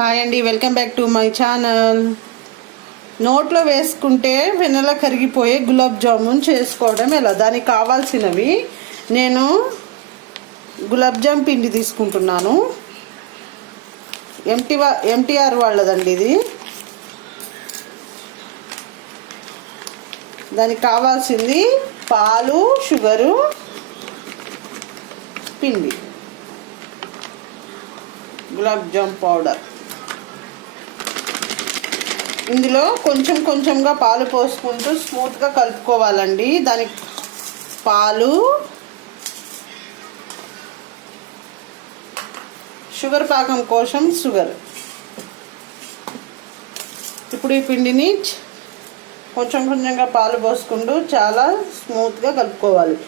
Hi అండి, welcome back to my channel. నోట్లో వేసుకుంటే వెన్నెల కరిగిపోయే గులాబ్ జామున్ చేసుకోవడం ఎలా, దానికి కావాల్సినవి నేను గులాబ్ జామ్ పిండి తీసుకుంటున్నాను. ఎంటీఆర్ వాళ్ళదండి ఇది. దానికి కావాల్సింది పాలు, షుగరు, పిండి, గులాబ్ జామ్ పౌడర్. ఇందులో కొంచెం కొంచెంగా పాలు పోసుకుంటూ స్మూత్గా కలుపుకోవాలండి. దానికి పాలు, షుగర్ పాకం కోసం షుగర్. ఇప్పుడు ఈ పిండిని కొంచెం కొంచెంగా పాలు పోసుకుంటూ చాలా స్మూత్గా కలుపుకోవాలి.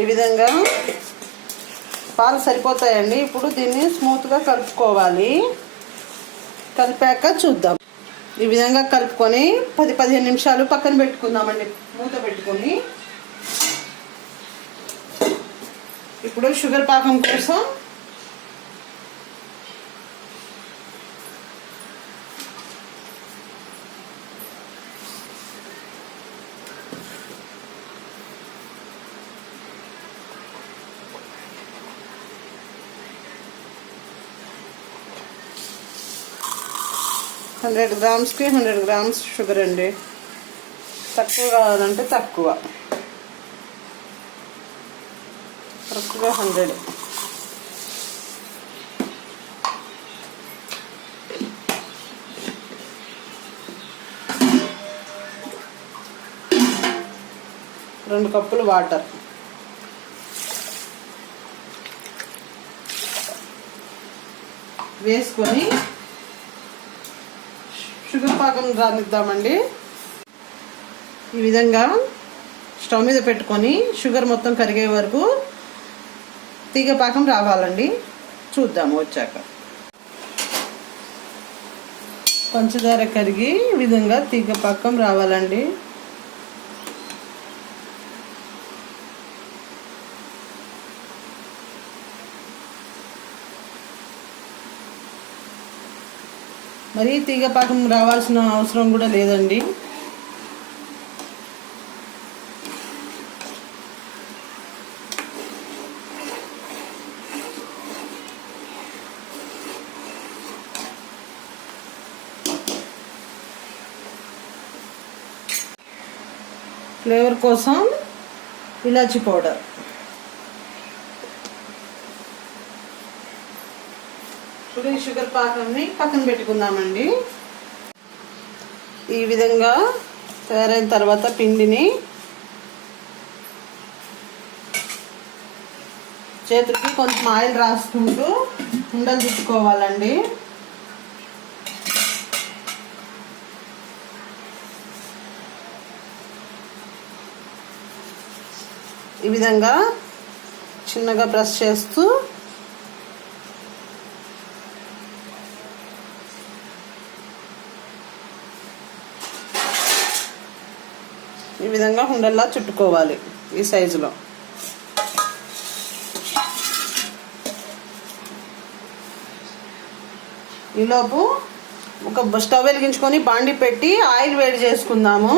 ఈ విధంగా పాలు సరిపోతాయండి. ఇప్పుడు దీన్ని స్మూత్గా కలుపుకోవాలి. కలిపాక చూద్దాం. ఈ విధంగా కలుపుకొని 10-15 నిమిషాలు పక్కన పెట్టుకుందామండి, మూత పెట్టుకొని. ఇప్పుడు షుగర్ పాకం కోసం హండ్రెడ్ గ్రామ్స్కి 100 గ్రామ్స్ షుగర్ అండి. తక్కువ కావాలంటే తక్కువ, కరెక్ట్గా 100. రెండు కప్పులు వాటర్ వేసుకొని షుగర్ పాకం రానిద్దామండి. ఈ విధంగా స్టవ్ మీద పెట్టుకొని షుగర్ మొత్తం కరిగే వరకు తీగ పాకం రావాలండి. చూద్దాము వచ్చాక. పంచదార కరిగి ఈ విధంగా తీగ పాకం రావాలండి. మరి తీగ పాకం రావాల్సిన అవసరం కూడా లేదండి. ఫ్లేవర్ కోసం ఇలాచీ పౌడర్, షుగర్ పాకంని పక్కన పెట్టుకుందామండి. ఈ విధంగా తయారైన తర్వాత పిండిని చేతులకి కొంచెం ఆయిల్ రాసుకుంటూ ఉండలు చుట్టుకోవాలండి. ఈ విధంగా చిన్నగా ప్రెస్ చేస్తూ ఈ విధంగా ఉండల్లా చుట్టుకోవాలి ఈ సైజులో. ఈలోపు ఒక స్టవ్ వెలిగించుకొని బాండి పెట్టి ఆయిల్ వేడి చేసుకుందాము.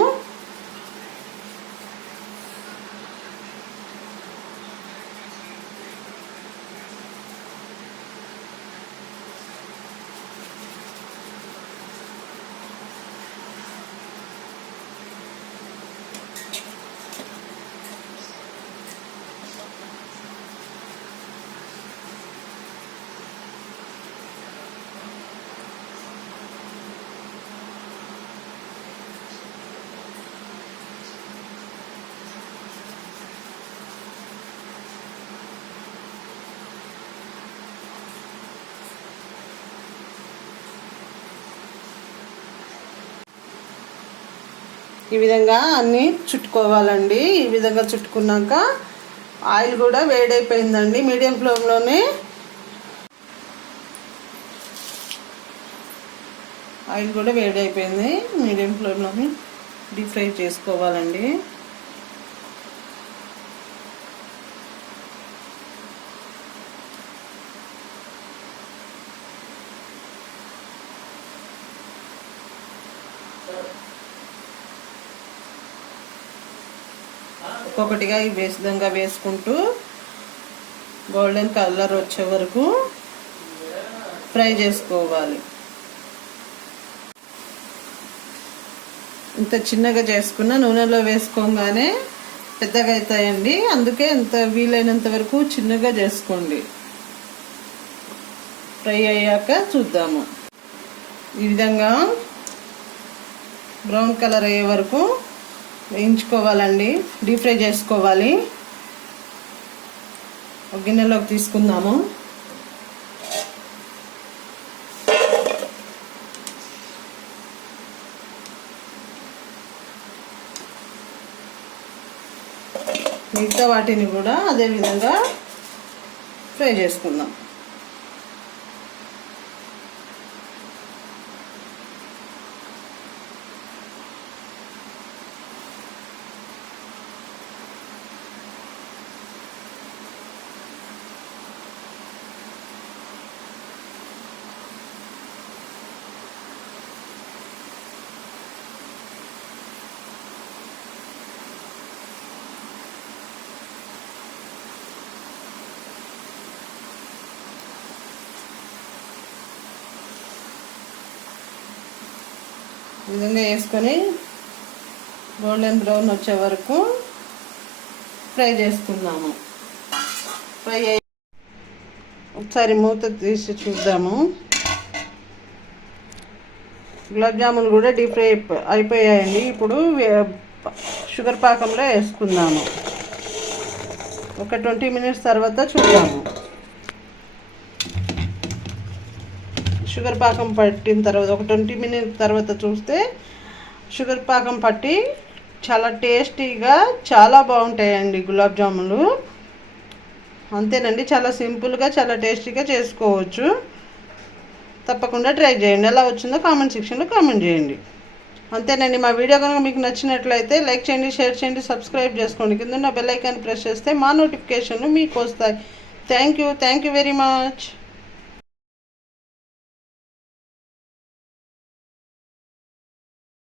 ఈ విధంగా అన్నీ చుట్టుకోవాలండి. ఈ విధంగా చుట్టుకున్నాక ఆయిల్ కూడా వేడైపోయిందండి. మీడియం ఫ్లేమ్లోనే ఆయిల్ కూడా వేడైపోయింది. మీడియం ఫ్లేమ్లోనే డీప్ ఫ్రై చేసుకోవాలండి. ఒక్కొక్కటిగా ఈ విధంగా వేసుకుంటూ గోల్డెన్ కలర్ వచ్చే వరకు ఫ్రై చేసుకోవాలి. ఇంత చిన్నగా చేసుకున్న నూనెలో వేసుకోగానే పెద్దగా అవుతాయండి. అందుకే ఎంత వీలైనంత వరకు చిన్నగా చేసుకోండి. ఫ్రై అయ్యాక చూద్దాము. ఈ విధంగా బ్రౌన్ కలర్ అయ్యే వరకు వేయించుకోవాలండి. డీప్ ఫ్రై చేసుకోవాలి. ఒక గిన్నెలోకి తీసుకుందాము. మిగతా వాటిని కూడా అదే విధంగా ఫ్రై చేసుకుందాం. ఈ విధంగా వేసుకొని గోల్డెన్ బ్రౌన్ వచ్చే వరకు ఫ్రై చేసుకుందాము. ఫ్రై అయ్యి ఒకసారి మూత తీసి చూద్దాము. గులాబ్ జాములు కూడా డీప్ ఫ్రై అయిపోయాయండి. ఇప్పుడు షుగర్ పాకంలో వేసుకుందాము. ఒక 20 మినిట్స్ తర్వాత చూద్దాము. షుగర్ పాకం పట్టిన తర్వాత ఒక 20 మినిట్స్ తర్వాత చూస్తే షుగర్ పాకం పట్టి చాలా టేస్టీగా చాలా బాగుంటాయండి గులాబ్ జాములు. అంతేనండి, చాలా సింపుల్గా చాలా టేస్టీగా చేసుకోవచ్చు. తప్పకుండా ట్రై చేయండి. ఎలా వచ్చిందో కామెంట్ సెక్షన్లో కామెంట్ చేయండి. అంతేనండి. మా వీడియో కనుక మీకు నచ్చినట్లయితే లైక్ చేయండి, షేర్ చేయండి, సబ్స్క్రైబ్ చేసుకోండి. కింద బెల్ ఐకాన్ ప్రెస్ చేస్తే మా నోటిఫికేషన్లు మీకు వస్తాయి. Thank you very much.